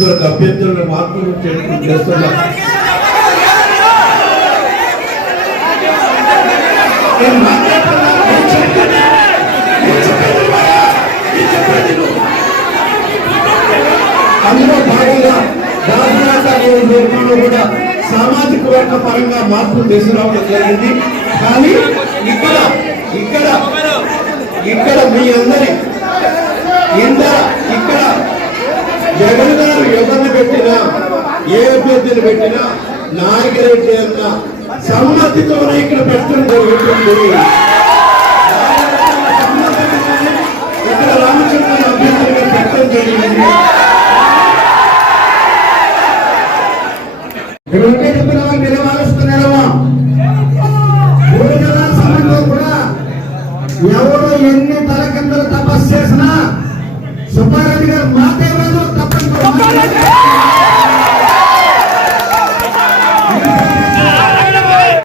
మంది అభ్యర్థులను మార్పులు చేస్తున్నాం. అందులో భాగంగా రాజనాథ నియోజకవర్గంలో కూడా సామాజిక వర్గ పరంగా మార్పులు తీసుకురావడం జరిగింది. కానీ ఇక్కడ ఇక్కడ ఇక్కడ మీ అందరి ఇంత జగన్ గారు ఎవరిని పెట్టినా ఏ అభ్యర్థిని పెట్టినా నాగిరెడ్డి అన్న సమ్మతితోనే ఇక్కడ పెట్టడం జరుగుతుంది. ఇక్కడ రామచంద్ర అభ్యర్థిగా పెట్టడం జరిగింది. ఇక్కడ ఉంటే మీరు ఆలోచిస్తున్నారమ్మా సమయంలో కూడా ఎవరు ఎన్ని తలకిందలు తపస్సు చేసినా సుబ్బారెడ్డి గారు మాటే Vamos,